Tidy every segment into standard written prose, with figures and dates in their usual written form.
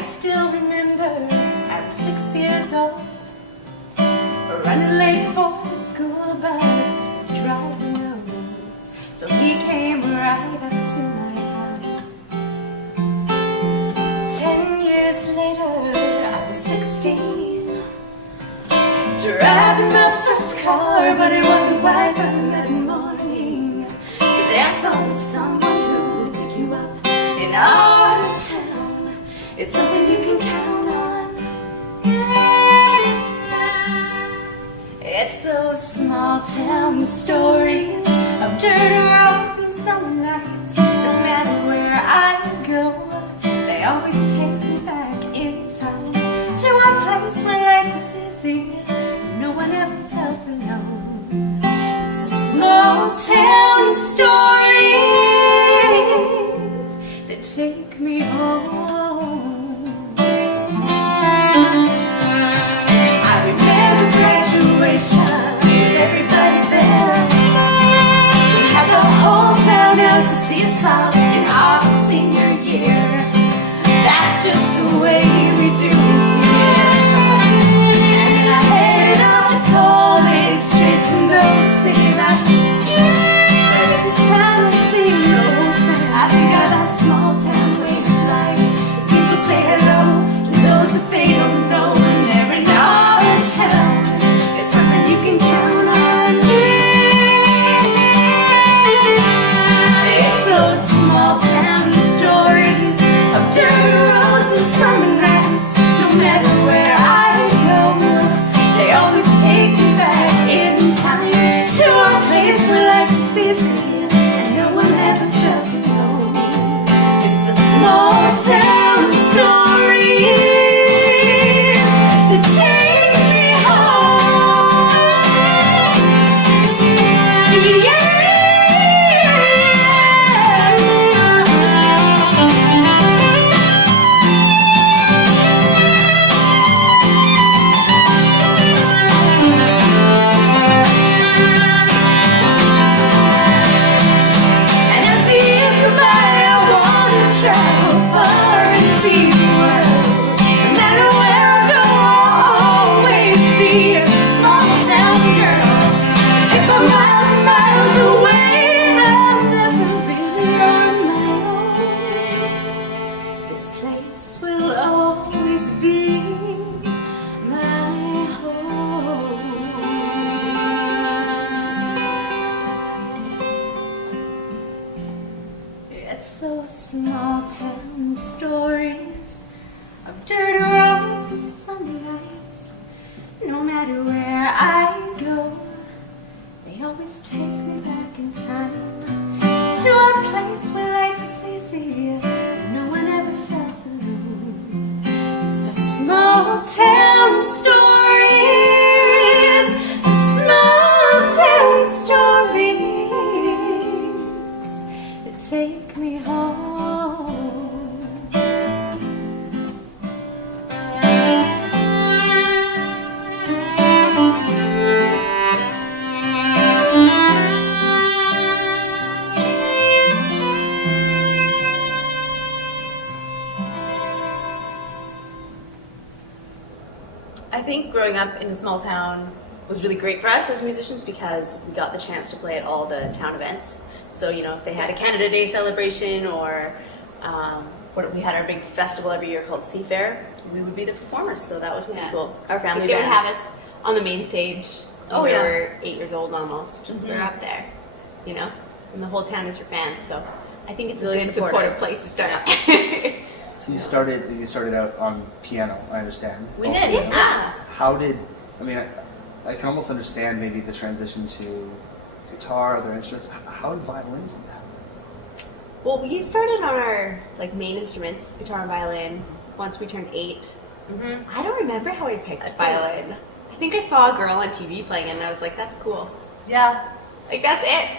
I still remember I was 6 years old, running late for the school bus, driving the roads. So he came right up to my house. 10 years later, I was 16, driving my first car, but it wasn't quite right that morning. There's always someone who will pick you up in our town. It's something you can count on. It's those small town stories of dirty roads and summer nights. No matter where I go, they always take me back in time to a place where life was easy. No one ever felt alone. It's the small town stories that take me home. I remember graduation with everybody there. We had the whole town out to see us off in our senior year. That's just the way we do it here. And then I headed off to college, chasing those city lights. But every time I see an old friend, I think of that small town way of life. 'Cause people say hello to those that they don't know, and they're in our town. It's something you can count on. It's those small town stories of dirt roads and summer nights. No matter where I go, they always take me back in time to a place where life is easy and no one ever felt alone. It's the small town stories that take me home. Yeah. And as the years go by, I want to travel far and see the world. No matter where I go, I'll always be a small town girl. If I'm miles and miles away, I'll never be on my own. This place will always be my home. It's those small town stories of dirty roads and summer nights. No matter where I go, they always take me back in time to a place where life was easy and no one ever felt alone. It's the small town stories, the small town stories that take me home. I think growing up in a small town was really great for us as musicians because we got the chance to play at all the town events. So, you know, if they had a Canada Day celebration or we had our big festival every year called Seafair, we would be the performers. So that was really cool. Our family They would band. have us on the main stage when Oh, we yeah. were 8 years old almost. We were up there, you know, and the whole town is your fans. So I think it's Really a good supportive. supportive place to start. So you started out on piano, I understand. We did, yeah. How did, I mean, I can almost understand maybe the transition to guitar, other instruments. How did violin happen? Well, we started on our main instruments, guitar and violin, once we turned 8. I don't remember how I picked violin. I think I saw a girl on TV playing it, and I was like, "That's cool." Yeah. Like that's it.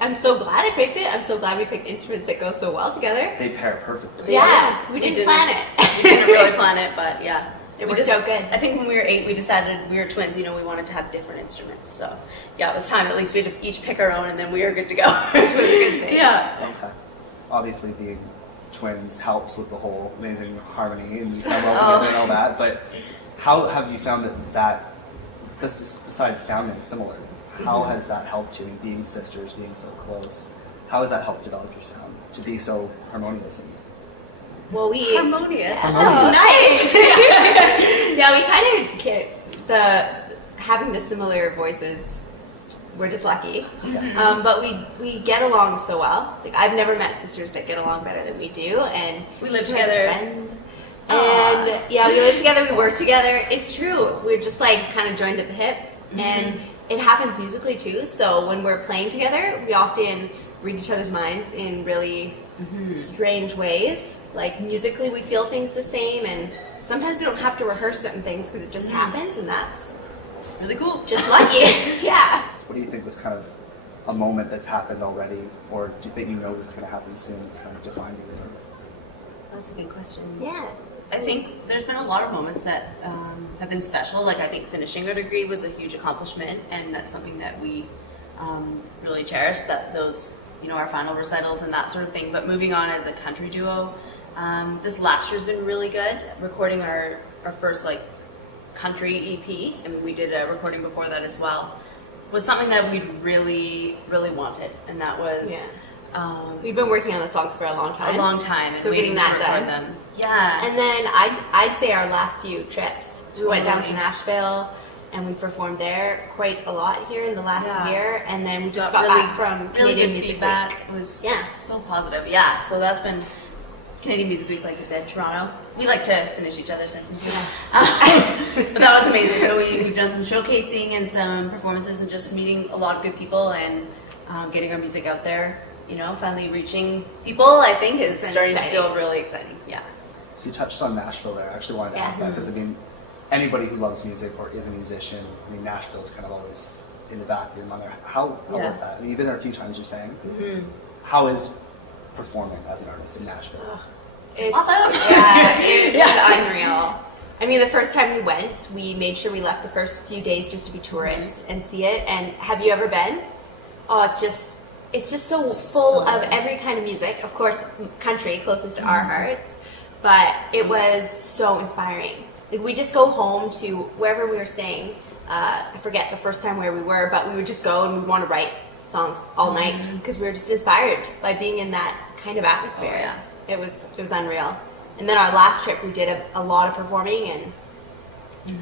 I'm so glad I picked it. I'm so glad we picked instruments that go so well together. They pair perfectly. Yeah, we didn't plan it. We didn't really plan it, but yeah. It worked out good. I think when we were 8, we decided we were twins, we wanted to have different instruments. So yeah, it was time. At least we had to each pick our own, and then we were good to go. Which was a good thing. Yeah. Okay. Obviously being twins helps with the whole amazing harmony and you sound well together and all that. But how have you found that besides sounding similar, how has that helped you in being sisters, being so close? How has that helped develop your sound to be so harmonious? Well, we Harmonious. Oh, nice. Yeah, we kind of having the similar voices. We're just lucky, but we get along so well. Like I've never met sisters that get along better than we do, and We live she's my together. best friend. And yeah, we live together. We work together. It's true. We're just like kind of joined at the hip, and it happens musically too. So when we're playing together, we often read each other's minds in really strange ways. Like musically, we feel things the same, and sometimes we don't have to rehearse certain things because it just happens, and that's Really cool. just lucky. Yeah. What do you think was kind of a moment that's happened already, or that you know is going to happen soon that's kind of defined you as artists? That's a good question. Yeah. I think there's been a lot of moments that have been special. Like I think finishing our degree was a huge accomplishment, and that's something that we really cherish. That those, our final recitals and that sort of thing. But moving on as a country duo, this last year's been really good. Recording our first country EP, and we did a recording before that as well, was something that we really, really wanted, and that was We've been working on the songs for a long time. and So waiting getting to that record done. them. Yeah. And then I'd say our last few trips. We went down to Totally. Nashville and we performed there quite a lot here in the last Yeah. year. And then we just Got got really- back from really Canadian good Music feedback. Week. It was Yeah. so positive. Yeah, so that's been Canadian Music Week, like you said, Toronto. We like to finish each other's sentences. But that was amazing. So we've done some showcasing and some performances and just meeting a lot of good people and getting our music out there. Finally reaching people, I think, is It's been starting exciting. to feel really exciting. Yeah. So you touched on Nashville there. I actually wanted to ask that because anybody who loves music or is a musician, Nashville is kind of always in the back of your mind. How Yeah. was that? You've been there a few times, you're saying. How is performing as an artist in Nashville? It's, Awesome. Yeah, it's unreal. I mean, the first time we went, we made sure we left the first few days just to be tourists and see it. And have you ever been? Oh, it's just so full of every kind of music. Of course, country, closest to our hearts. But it was so inspiring. Like, we just go home to wherever we were staying. I forget the first time where we were, but we would just go and we'd want to write songs all night because we were just inspired by being in that kind of atmosphere. Oh, yeah. It was unreal. And then our last trip, we did a lot of performing, and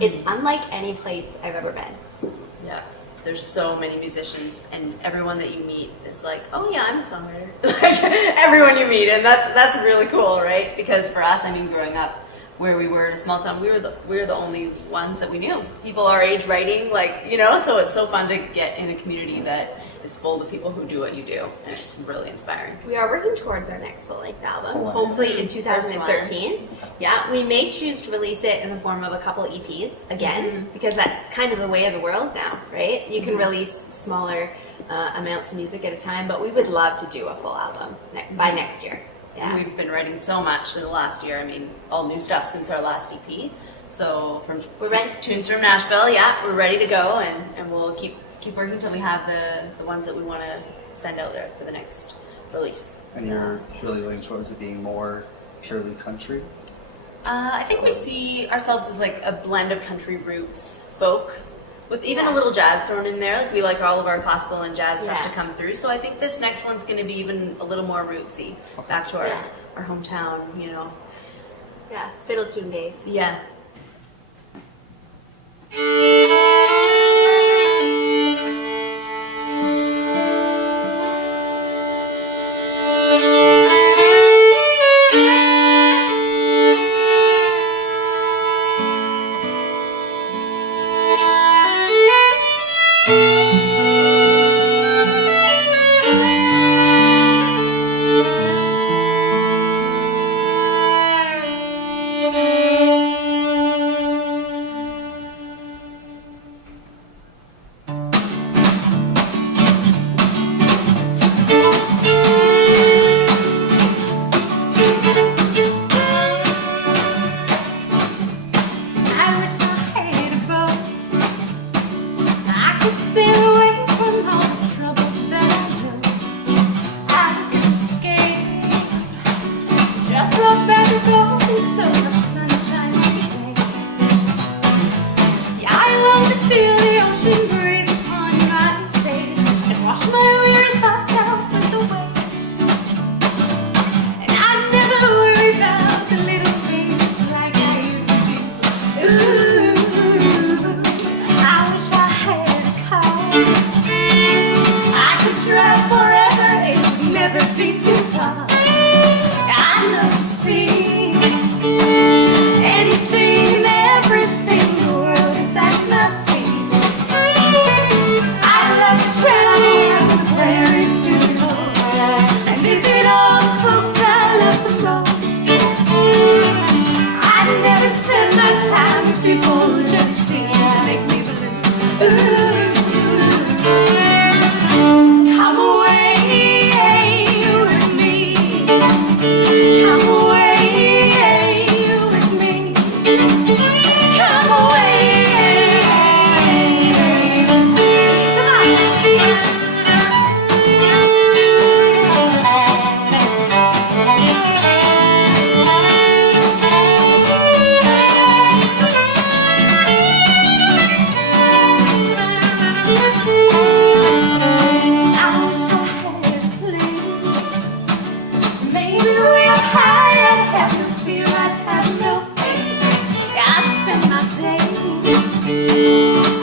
it's unlike any place I've ever been. Yeah. There's so many musicians, and everyone that you meet is like, oh yeah, I'm a songwriter. Like everyone you meet, and that's really cool, right? Because for us, growing up where we were in a small town, we were the only ones that we knew. People our age writing, so it's so fun to get in a community that is full of people who do what you do, and it's really inspiring. We are working towards our next full-length album, Full-length. hopefully in First one. 2013. Yeah, we may choose to release it in the form of a couple EPs again, because that's kind of the way of the world now, right? You can release smaller amounts of music at a time, but we would love to do a full album by next year. Yeah. We've been writing so much in the last year. All new stuff since our last EP. So We're ready. tunes from Nashville, yeah, we're ready to go, and we'll keep working until we have the ones that we want to send out there for the next release. And you're really leaning towards it being more purely country? I think we see ourselves as like a blend of country roots, folk, with even a little jazz thrown in there. Like we like all of our classical and jazz stuff to come through. So I think this next one's going to be even a little more rootsy, back to our hometown, Yeah, fiddle tune days. Yeah. I wish I had a boat. I could sail away from all the troubles that I know. I could escape people just seem to make me believe. So come away with me. Come away with me. Come away. I wish I had a plane. Maybe we're high, I'd have no fear, I'd have no pain. I'd spend my days.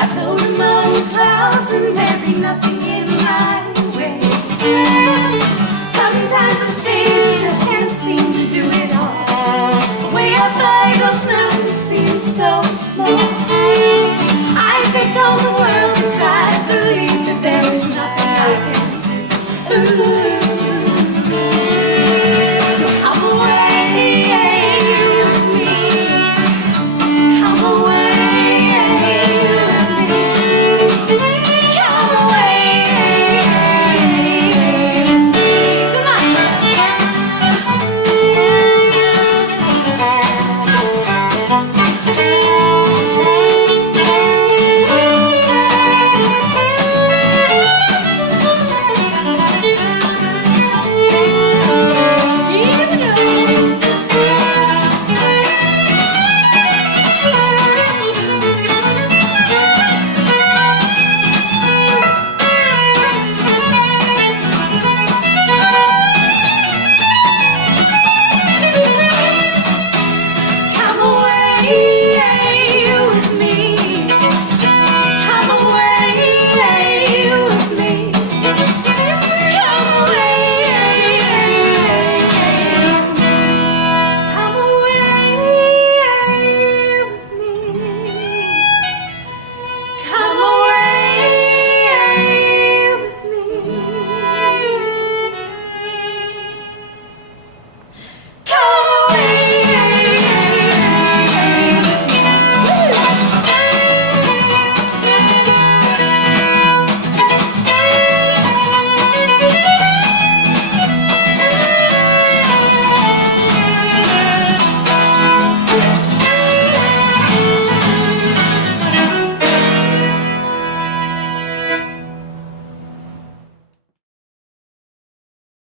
I'd float among the clouds and there'd be nothing in my way. Sometimes those days you just can't seem to do it all. Way up high, go smell